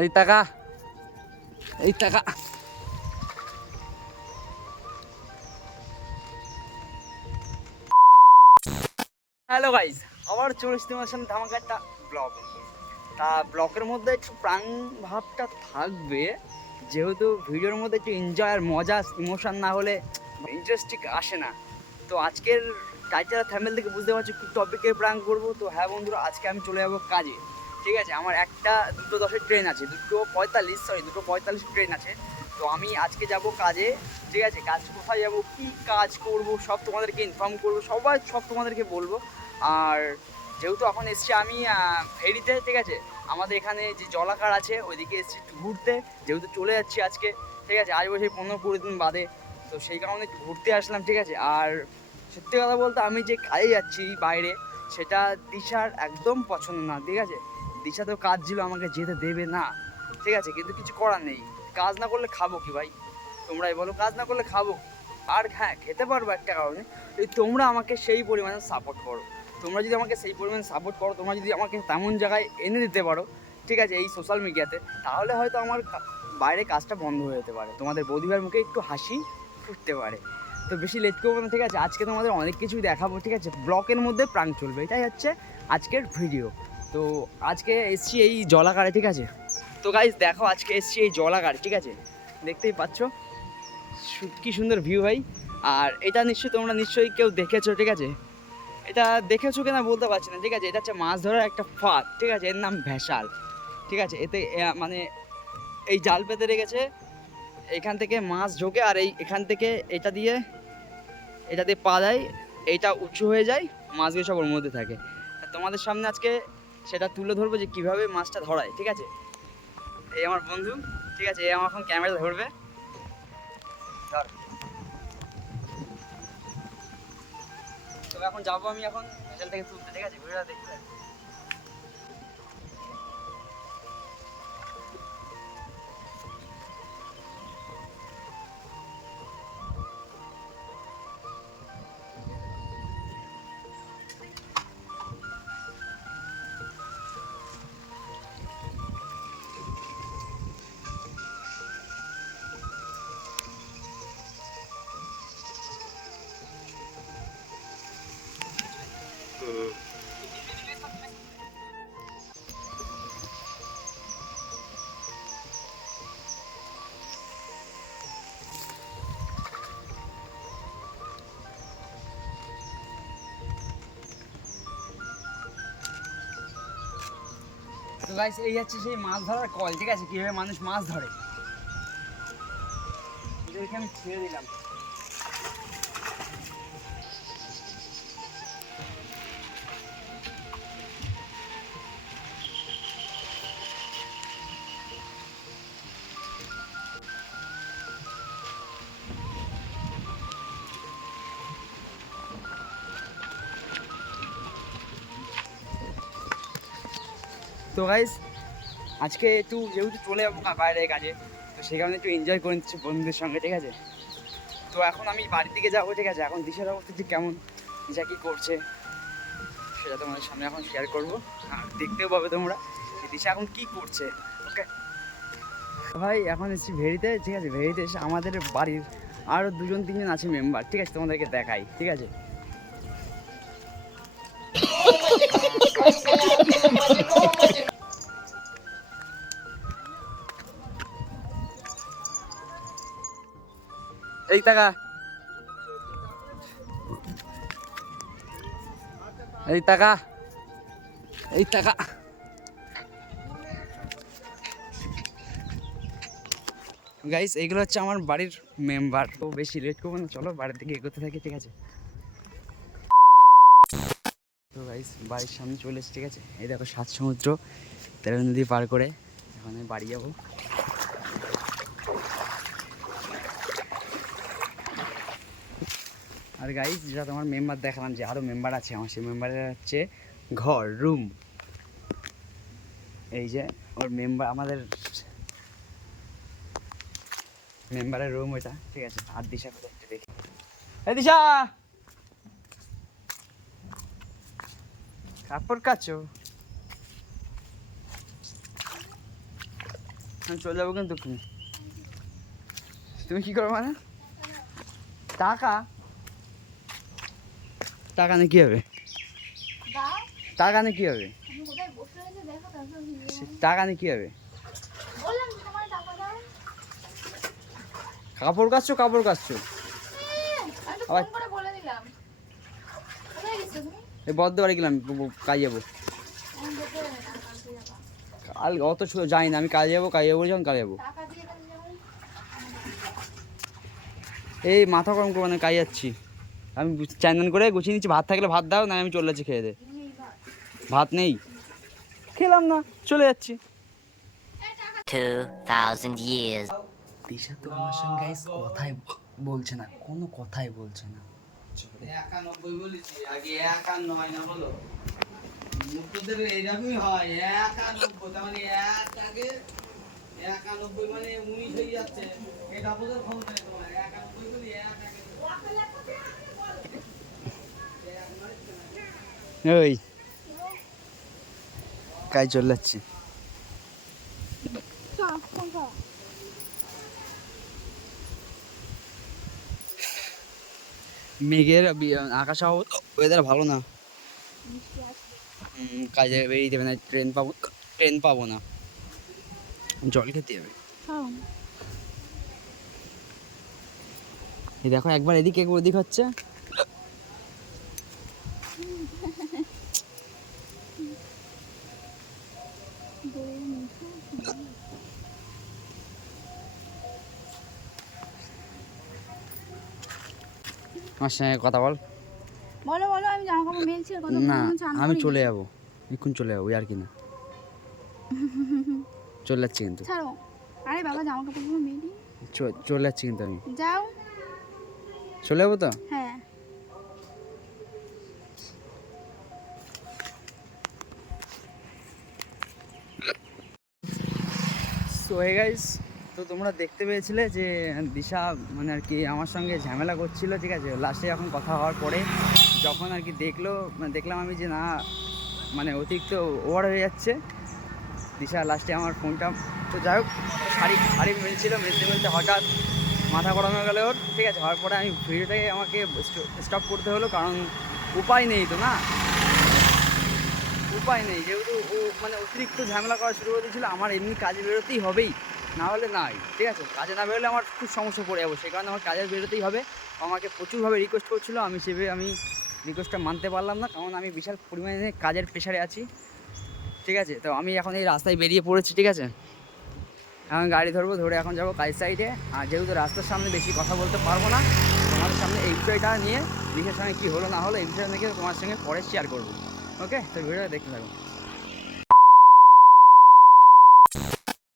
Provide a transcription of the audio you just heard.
এই টাকা। এই টাকা। হ্যালো গাইস, আবার চলে এসেছি ধামাকা একটা ব্লগ তা ব্লগের মধ্যে একটু প্রাণ ভাবটা থাকবে, যেহেতু ভিডিওর মধ্যে একটু এনজয় আর মজা ইমোশন না হলে ইন্টারেস্টিং আসে না। তো আজকের টাইটেল থ্যামেল থেকে বুঝতে পারছি টপিকের প্রাণ করব। তো হ্যাঁ বন্ধুরা, আজকে আমি চলে যাব কাজে। ঠিক আছে, আমার একটা দুটো দশের ট্রেন আছে, দুটো পঁয়তাল্লিশ সরি দুটো পঁয়তাল্লিশ ট্রেন আছে। তো আমি আজকে যাব কাজে, ঠিক আছে, কাজ কোথায় যাব, কি কাজ করব, সব তোমাদেরকে ইনফর্ম করব, সবাই সব তোমাদেরকে বলব। আর যেহেতু এখন এসছি আমি ফেরিতে ঠিক আছে, আমাদের এখানে যে জলাকার আছে, ওইদিকে এসছি ঘুরতে, যেহেতু চলে যাচ্ছি আজকে, ঠিক আছে, আজ বসে পনেরো কুড়ি দিন বাদে, তো সেই কারণে ঘুরতে আসলাম, ঠিক আছে। আর সত্যি কথা বলতে আমি যে কাজে যাচ্ছি বাইরে, সেটা দিশার একদম পছন্দ না, ঠিক আছে। দিশা তো কাজ ছিল, আমাকে যেতে দেবে না। ঠিক আছে, কিন্তু কিছু করার নেই। কাজ না করলে খাব কি ভাই? তোমরাই বলো, কাজ না করলে খাব? আর হ্যাঁ খেতে পারব একটা কারণে, এই তোমরা আমাকে সেই পরিমাণে সাপোর্ট করো। তোমরা যদি আমাকে সেই পরিমাণে সাপোর্ট করো, তোমরা যদি আমাকে তেমন জায়গায় এনে দিতে পারো, ঠিক আছে, এই সোশ্যাল মিডিয়াতে তাহলে হয়তো আমার বাইরে কাজটা বন্ধ হয়ে যেতে পারে। তোমাদের বৌদিভাইয়ের মুখে একটু হাসি ফুটতে পারে। তো বেশি লেট করব না, ঠিক আছে? আজকে তোমাদের অনেক কিছুই দেখাবো, ঠিক আছে? ব্লকের মধ্যে প্রাং চলবে, এটাই হচ্ছে আজকের ভিডিও তো আজকে এসছি এই জলাকারে, ঠিক আছে? তো গাইজ দেখো আজকে এসছি এই জলাকারে, ঠিক আছে? দেখতেই পাচ্ছ? কি সুন্দর ভিউ ভাই। আর এটা নিশ্চয়ই তোমরা নিশ্চয়ই কেউ দেখেছ, ঠিক আছে? এটা দেখেছ কিনা বলতে পারছি না, ঠিক আছে? এটা হচ্ছে মাছ ধরার একটা ফাঁদ, ঠিক আছে? এর নাম ভেসাল, ঠিক আছে? এতে মানে এই জাল পেতে রেখেছে এখান থেকে মাছ ঢোকে আর এই, এখান থেকে এটা দিয়ে এটা দিয়ে পা দেয়। এইটা উঁচু হয়ে যায়, মাছগুলো সব ওর মধ্যে থাকে। তোমাদের সামনে আজকে সেটা তুলে ধরবো যে কীভাবে মাছটা ধরায়, ঠিক আছে? এই আমার বন্ধু, ঠিক আছে, এই আমার এখন ক্যামেরা ধরবে। ধর। তবে এখন যাব আমি এখন থেকে তুলতে, ঠিক আছে? ঘুরে দেখতে তো গাইস এই হচ্ছে সেই মাছ ধরার কল, ঠিক আছে? কীভাবে মানুষ মাছ ধরে? এদেরকে আমি ছেড়ে দিলাম। তো গাইস আজকে একটু যেহেতু চলে যাব বাইরে কাজে, তো সেই কারণে একটু এনজয় করে নিচ্ছি বন্ধুদের সঙ্গে, ঠিক আছে? তো এখন আমি বাড়ির দিকে যাব, ঠিক আছে? এখন দিশার অবস্থা ঠিক কেমন? যা কী করছে? সেটা তোমাদের সামনে এখন শেয়ার করব। আর দেখতেও পাবে তোমরা দিশা এখন কী করছে ওকে ভাই, এখন এসেছি ভেরিতে ঠিক আছে? ভেরিতে এসে আমাদের বাড়ির আরও দুজন তিনজন আছে মেম্বার ঠিক আছে? তোমাদেরকে দেখাই, ঠিক আছে? এই টাকা। এই টাকা। এই টাকা। গাইস এইগুলো হচ্ছে আমার বাড়ির মেম্বার তো বেশি লেট করব না, চলো বাড়ির দিকে এগোতে থাকি, ঠিক আছে তো গাইস বাড়ির সামনে চলে এসেছি, ঠিক আছে? এই দেখো সাত সমুদ্র, তেরো নদী পার করে এখন আমি বাড়ি যাব। আর গাইজ যেটা তোমার মেম্বার দেখালাম যে আরও মেম্বার আছে আমার, সেই মেম্বারের হচ্ছে ঘর রুম এই যে ওর মেম্বার আমাদের মেম্বারের রুম ওইটা, ঠিক আছে? আর দিশা কোথায়? দেখি। দিশা! কাপড় কাচো। আমি চলে যাব কিন্তু তুমি। তুমি কি করো মানে? টাকা? টাকা নিয়ে কী হবে? টাকা নিয়ে কী হবে? টাকা নিয়ে কী হবে? কাপড় কাচছো কাপড় কাচছো। আবার- ফোন করে বলে দিলাম কোথায় গেছো তুমি এই বদ্ধ বাড়ি গেলাম কাজে যাব। কাল অত জানি না আমি কাজে যাব কাজে যাব যখন কাজে যাব। এই মাথা গরম করব না কাজে যাচ্ছি। আমি চান্দান করে গুছিয়ে নিচ্ছি ভাত থাকলে ভাত দাও না আমি চলে যাচ্ছি খেয়ে দে। ভাত নেই। খেলাম না চলে যাচ্ছি। 2,000 দিশা তো আমার সঙ্গে গাইস কথাই বলছে না কোনো কথাই বলছে না। একানব্বই বলেছি আগে না বলো। মুক্তদের এইরকমই হয় একানব্বই তার মানে এক আগে একানব্বই মানে উনিশ হয়ে যাচ্ছে। এটা বোঝার ক্ষমতা নেই তোমার একানব্বই বলি এক আগে। ওই কাজ চলে যাচ্ছি মেঘের আকাশ ওয়েদার ভালো না। কাজে বেরিয়ে দেবে না ট্রেন পাবো ট্রেন পাবো না। জল খেতে হবে। এই দেখো একবার এদিকে একবার ওদিক হচ্ছে। আমার সঙ্গে কথা বল। বলো বলো আমি জামা কাপড় মেলছি না আমি চলে যাব। এক্ষুন চলে যাব আর কি না। চলে যাচ্ছি কিন্তু। ছাড়ো। আরে বাবা জামা কাপড়গুলো মেলি। চলে যাচ্ছি কিন্তু আমি। যাও। চলে যাব তো? হ্যাঁ। সো হে গাইস তো তোমরা দেখতে পেয়েছিলে যে দিশা মানে আর কি আমার সঙ্গে ঝামেলা করছিল, ঠিক আছে? লাস্টে এখন কথা হওয়ার পরে যখন আর কি দেখল মানে দেখলাম আমি যে না মানে অতিরিক্ত ওভার হয়ে যাচ্ছে। দিশা লাস্টে আমার ফোনটা তো যাই হোক, শাড়ি শাড়ি মেলছিল, মেলতে মেলতে হঠাৎ মাথা গরম গেল ওর, ঠিক আছে? হওয়ার পরে আমি ভিডিওটাকে আমাকে স্টপ করতে হলো, কারণ উপায় নেই তো না? উপায় নেই, যেহেতু ও মানে অতিরিক্ত ঝামেলা করা শুরু করে দিয়েছিল, আমার এমনি কাজে বেরোতেই হবেই। না হলে নাই, ঠিক আছে? কাজে না বেরোলে আমার খুব সমস্যা পড়ে যাব, সেই কারণে আমার কাজে বেরোতেই হবে। আমাকে প্রচুরভাবে রিকোয়েস্ট করছিল, আমি সেভাবে, আমি রিকোয়েস্টটা মানতে পারলাম না, কারণ আমি বিশাল পরিমাণে কাজের প্রেশারে আছি, ঠিক আছে? তো আমি এখন এই রাস্তায় বেরিয়ে পড়েছি, ঠিক আছে? এখন গাড়ি ধরবো, ধরে এখন যাব কাজ সাইডে আর যেহেতু রাস্তার সামনে বেশি কথা বলতে পারব না, তোমাদের সামনে এই বিষয়টা নিয়ে বিশেষ সঙ্গে কী হলো না হলো, এই বিষয়টা নিয়ে তোমার সঙ্গে পরে শেয়ার করব। ওকে তো ভিডিওটা দেখতে থাকো।